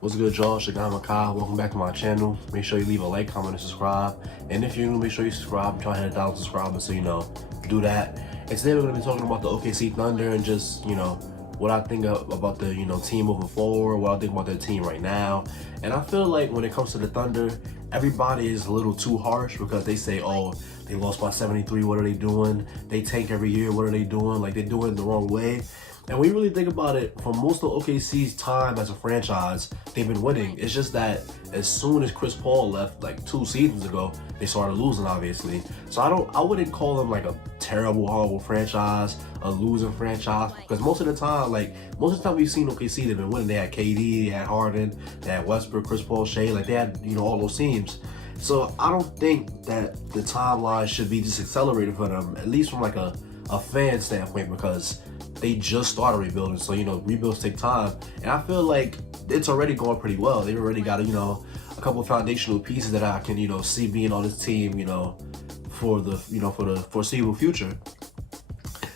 What's good, y'all? It's your guy Makai. Welcome back to my channel. Make sure you leave a like, comment, and subscribe. And if you're new, make sure you subscribe. I'm trying to hit 1,000 subscribers, so do that. And today we're going to be talking about the OKC Thunder and just what I think about the team moving forward, what I think about their team right now. And I feel like when it comes to the Thunder, everybody is a little too harsh because they say, oh, they lost by 73. What are they doing? They tank every year. What are they doing? Like, they're doing it the wrong way. And when you really think about it, for most of OKC's time as a franchise, they've been winning. It's just that as soon as Chris Paul left, like 2 seasons ago, they started losing, obviously. So I wouldn't call them like a terrible, horrible franchise, a losing franchise, because most of the time we've seen OKC, they've been winning. They had KD, they had Harden, they had Westbrook, Chris Paul, Shea, like they had all those teams. So I don't think that the timeline should be just accelerated for them, at least from like a fan standpoint, because they just started rebuilding. So rebuilds take time, and I feel like it's already going pretty well. They've already got a couple of foundational pieces that I can see being on this team for the foreseeable future.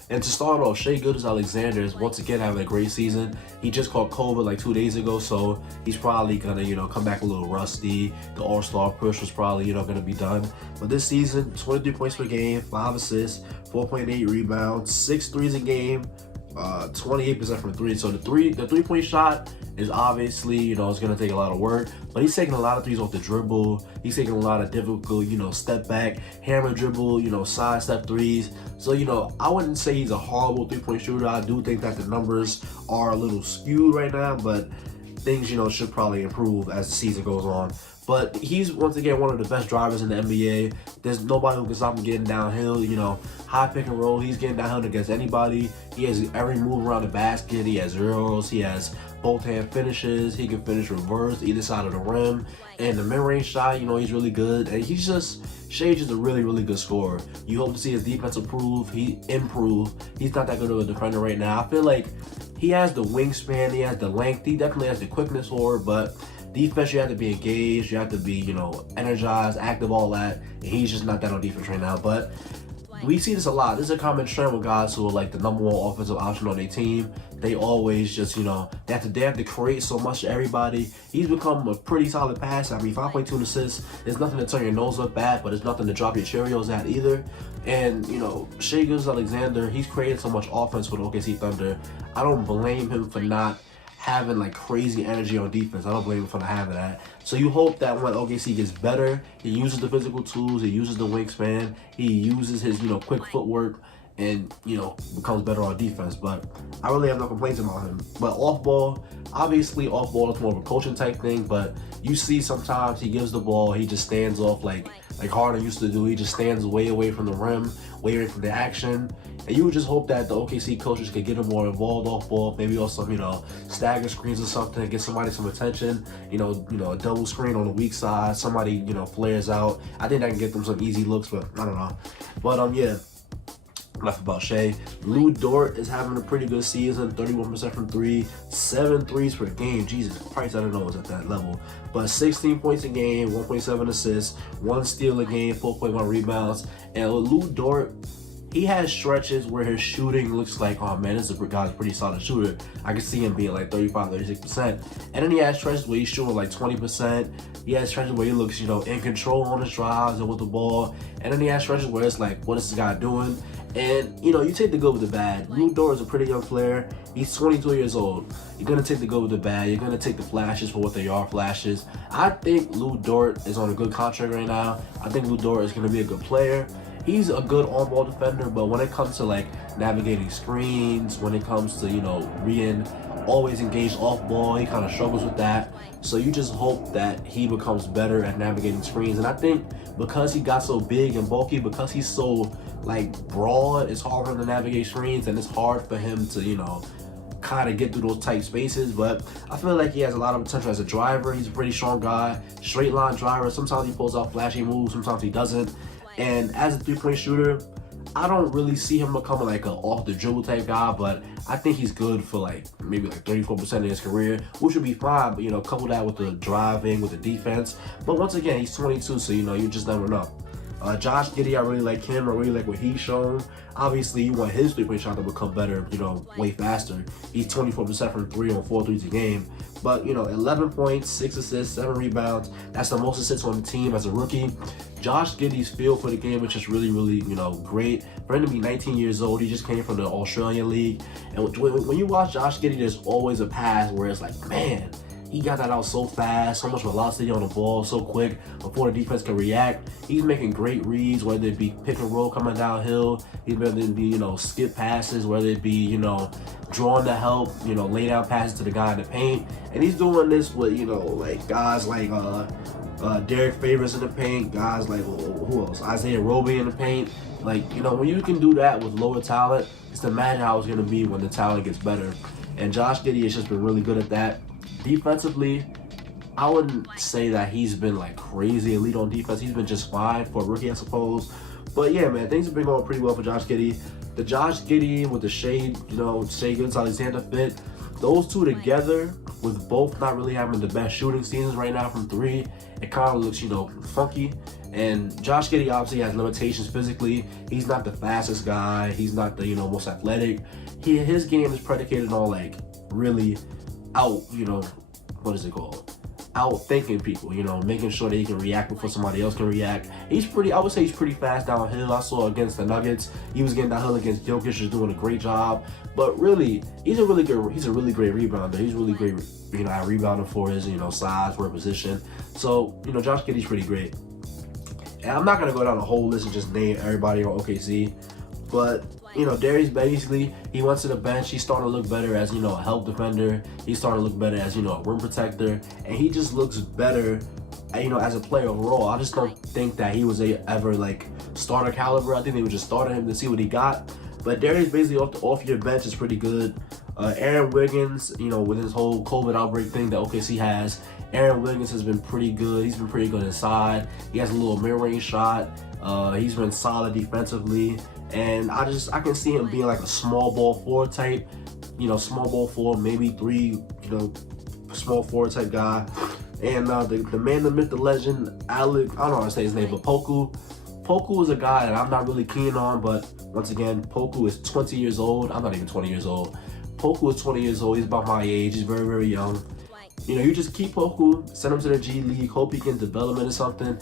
And to start off, Shai Gilgeous-Alexander is once again having a great season. He just caught COVID like 2 days ago, so he's probably gonna come back a little rusty. The All-Star push was probably gonna be done. But this season, 23 points per game, 5 assists, 4.8 rebounds, 6 threes a game, 28% from 3. So the three-point shot is obviously it's gonna take a lot of work, but he's taking a lot of threes off the dribble. He's taking a lot of difficult step back, hammer dribble, side step threes. So I wouldn't say he's a horrible 3-point shooter. I do think that the numbers are a little skewed right now, but things should probably improve as the season goes on. But he's once again one of the best drivers in the NBA. There's nobody who can stop him getting downhill. High pick and roll, he's getting downhill against anybody. He has every move around the basket. He has Earls, he has both hand finishes. He can finish reverse either side of the rim. And the mid-range shot, he's really good. And Shai's just a really, really good scorer. You hope to see his defense improve. He's not that good of a defender right now. I feel like he has the wingspan, he has the length, he definitely has the quickness for it, but defense, you have to be engaged, you have to be, energized, active, all that. And he's just not that on defense right now. But we see this a lot. This is a common trend with guys who are like the #1 offensive option on their team. They always just, they have to create so much to everybody. He's become a pretty solid passer. I mean, 5.2 assists, there's nothing to turn your nose up at, but it's nothing to drop your Cheerios at either. And, Shai Gilgeous-Alexander, he's created so much offense for the OKC Thunder. I don't blame him for not having like crazy energy on defense. I don't blame him for not having that. So you hope that when OKC gets better, he uses the physical tools, he uses the wingspan, he uses his quick footwork, and becomes better on defense. But I really have no complaints about him. But off ball, obviously off ball is more of a coaching type thing, but you see sometimes he gives the ball, he just stands off like Harden used to do. He just stands way away from the rim, way away from the action. And you would just hope that the OKC coaches could get him more involved off ball, maybe also stagger screens or something, get somebody some attention, a double screen on the weak side, somebody flares out. I think that can get them some easy looks, but I don't know. But yeah, enough about Shai. Lu Dort is having a pretty good season, 31% from 3, 7 threes per game. Jesus Christ, I don't know it was at that level. But 16 points a game, 1.7 assists, 1 steal a game, 4.1 rebounds. And Lu Dort, he has stretches where his shooting looks like, oh man, this guy's a pretty solid shooter. I can see him being like 35, 36%. And then he has stretches where he's shooting like 20%. He has stretches where he looks, in control on his drives and with the ball. And then he has stretches where it's like, what is this guy doing? And, you take the good with the bad. Lu Dort is a pretty young player. He's 22 years old. You're going to take the good with the bad. You're going to take the flashes for what they are, flashes. I think Lu Dort is on a good contract right now. I think Lu Dort is going to be a good player. He's a good on-ball defender, but when it comes to like navigating screens, when it comes to being always engaged off-ball, he kind of struggles with that. So you just hope that he becomes better at navigating screens. And I think because he got so big and bulky, because he's so like broad, it's hard for him to navigate screens, and it's hard for him to kind of get through those tight spaces. But I feel like he has a lot of potential as a driver. He's a pretty strong guy, straight line driver. Sometimes he pulls off flashy moves, sometimes he doesn't. And as a 3-point shooter, I don't really see him becoming like an off the dribble type guy, but I think he's good for like maybe like 34% of his career, which would be fine. But couple that with the driving, with the defense. But once again, he's 22, so you just never know. Josh Giddey, I really like him. I really like what he's shown. Obviously, you want his three-point shot to become better, way faster. He's 24% from 3 on 4 threes a game. But, 11 points, 6 assists, 7 rebounds. That's the most assists on the team as a rookie. Josh Giddey's feel for the game is just really, really, great. For him to be 19 years old, he just came from the Australian League. And when you watch Josh Giddey, there's always a pass where it's like, man, he got that out so fast, so much velocity on the ball, so quick before the defense can react. He's making great reads, whether it be pick and roll coming downhill, whether it be, skip passes, whether it be, drawing the help, lay down passes to the guy in the paint. And he's doing this with, like guys like Derek Favors in the paint, guys like, who else? Isaiah Roby in the paint. Like, when you can do that with lower talent, just imagine how it's going to be when the talent gets better. And Josh Giddey has just been really good at that. Defensively, I wouldn't say that he's been like crazy elite on defense. He's been just fine for a rookie, I suppose. But yeah, man, things have been going pretty well for Josh Giddey. The Josh Giddey with the Shai Gilgeous-Alexander fit, those two together, with both not really having the best shooting seasons right now from 3, it kind of looks, funky. And Josh Giddey obviously has limitations physically. He's not the fastest guy. He's not the, most athletic. His game is predicated on like really out, what is it called? Out thinking people, making sure that he can react before somebody else can react. I would say he's pretty fast downhill. I saw against the Nuggets, he was getting downhill against Jokic, just doing a great job. But really, he's a really great rebounder. He's really great, at rebounding for his, size, for a position. So, Josh Giddey's pretty great. And I'm not gonna go down the whole list and just name everybody on OKC, but Darius basically, he went to the bench. He's starting to look better as, a help defender. He's starting to look better as, a rim protector. And he just looks better, as a player overall. I just don't think that he was ever, like, starter caliber. I think they were just starting him to see what he got. But Darius basically off your bench is pretty good. Aaron Wiggins, with his whole COVID outbreak thing that OKC has, Aaron Wiggins has been pretty good. He's been pretty good inside. He has a little mid-range shot. He's been solid defensively. And I can see him being like a small ball 4 type, small ball 4, maybe 3, small 4 type guy. And the man, the myth, the legend, Alec, I don't know how to say his name, but Poku. Poku is a guy that I'm not really keen on, but once again, Poku is 20 years old. I'm not even 20 years old. Poku is 20 years old. He's about my age. He's very, very young. You just keep Poku, send him to the G League, hope he can develop into something.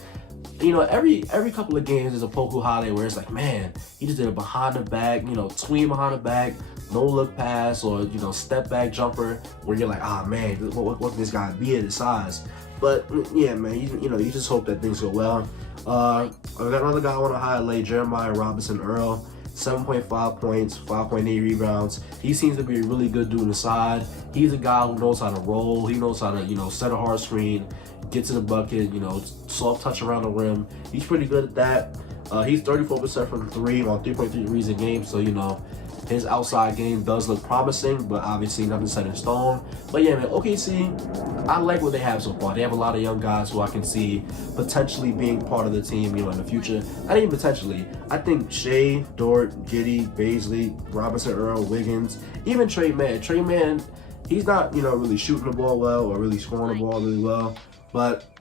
Every couple of games there's a Poku highlight where it's like, man, he just did a behind the back, tween behind the back, no look pass, or step back jumper where you're like, ah, man, what can this guy be at his size? But yeah, man, you just hope that things go well. I got another guy I want to highlight, Jeremiah Robinson Earl. 7.5 points, 5.8 rebounds. He seems to be a really good dude inside. He's a guy who knows how to roll. He knows how to, set a hard screen, get to the bucket, soft touch around the rim. He's pretty good at that. He's 34% from 3 on 3.3 threes a game. So, his outside game does look promising, but obviously nothing set in stone. But yeah, man, OKC, I like what they have so far. They have a lot of young guys who I can see potentially being part of the team, in the future. Not even potentially. I think Shai, Dort, Getty, Baisley, Robinson, Earl, Wiggins, even Trey Mann. Trey Mann, he's not, really shooting the ball well or really scoring the ball really well. But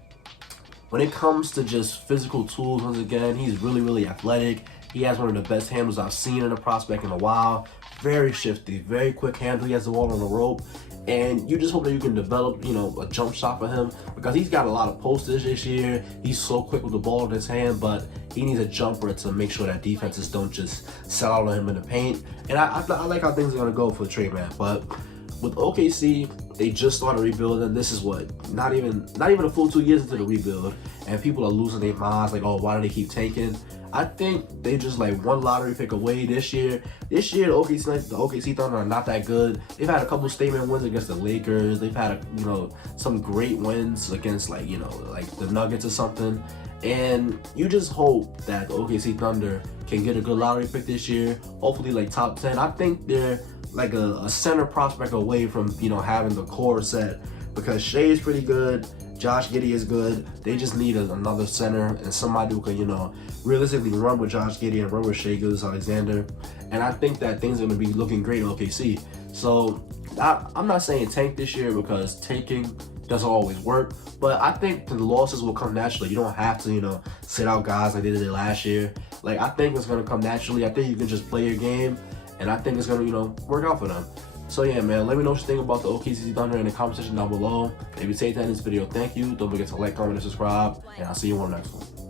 when it comes to just physical tools, once again, he's really, really athletic. He has one of the best handles I've seen in a prospect in a while. Very shifty, very quick handle. He has the ball on the rope. And you just hope that you can develop, a jump shot for him, because he's got a lot of postage this year. He's so quick with the ball in his hand, but he needs a jumper to make sure that defenses don't just sell out on him in the paint. And I like how things are going to go for Trey Mann. But with OKC, they just started rebuilding. This is not even a full 2 years into the rebuild, and people are losing their minds, like, oh, why do they keep tanking? I think they just like one lottery pick away this year. The OKC Thunder are not that good. They've had a couple statement wins against the Lakers. They've had some great wins against like the Nuggets or something. And you just hope that the OKC Thunder can get a good lottery pick this year. Hopefully like top 10. I think they're like a center prospect away from having the core set, because Shai is pretty good. Josh Giddey is good. They just need another center and somebody who can, realistically run with Josh Giddey and run with Shai Gilgeous-Alexander. And I think that things are going to be looking great in OKC. So I'm not saying tank this year, because tanking doesn't always work. But I think the losses will come naturally. You don't have to, you know, sit out guys like they did last year. Like, I think it's going to come naturally. I think you can just play your game, and I think it's going to, you know, work out for them. So yeah, man, let me know what you think about the OKC Thunder in the comment section down below. If you take that in this video, thank you. Don't forget to like, comment, and subscribe, and I'll see you on the next one.